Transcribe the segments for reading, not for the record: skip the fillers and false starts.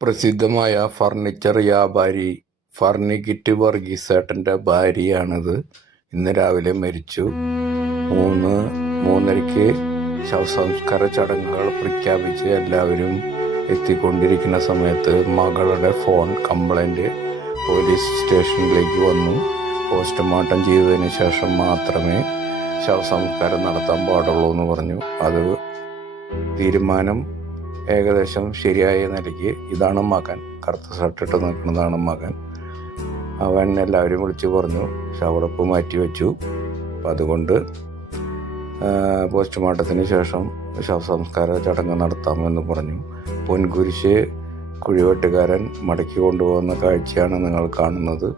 പ്രസിദ്ധമായ ഫർണിച്ചർ വ്യാപാരി ഫർണിക്കിറ്റ് വർഗീസേട്ടൻ്റെ ഭാര്യയാണിത്. ഇന്ന് രാവിലെ മരിച്ചു. 3:30 ശവസംസ്കാര ചടങ്ങുകൾ പ്രഖ്യാപിച്ച് എല്ലാവരും എത്തിക്കൊണ്ടിരിക്കുന്ന സമയത്ത് മകളുടെ ഫോൺ കംപ്ലൈൻറ്റ് പോലീസ് സ്റ്റേഷനിലേക്ക് വന്നു. പോസ്റ്റ്മോർട്ടം ചെയ്തതിന് ശേഷം മാത്രമേ ശവസംസ്കാരം നടത്താൻ പാടുള്ളൂ എന്ന് പറഞ്ഞു. അത് തീരുമാനം ഏകദേശം ശരിയായ നിലയ്ക്ക്. ഇതാണ് മകൻ, കറുത്ത ഷർട്ടിട്ട് നിൽക്കുന്നതാണ് മകൻ. അവൻ എല്ലാവരും വിളിച്ച് പറഞ്ഞു ശവടപ്പ് മാറ്റി വെച്ചു. അപ്പം അതുകൊണ്ട് പോസ്റ്റ്മോർട്ടത്തിന് ശേഷം ശവസംസ്കാര ചടങ്ങ് നടത്താമെന്ന് പറഞ്ഞു. പൊൻകുരിശ് കുഴിവെട്ടുകാരൻ മടക്കി കൊണ്ടുപോകുന്ന കാഴ്ചയാണ് നിങ്ങൾ കാണുന്നത്.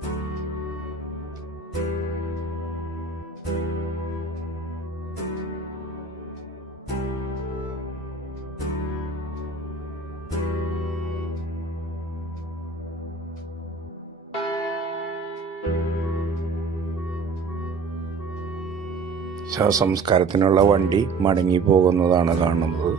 ശവസംസ്കാരത്തിനുള്ള വണ്ടി മടങ്ങി പോകുന്നതാണ് കാണുന്നത്.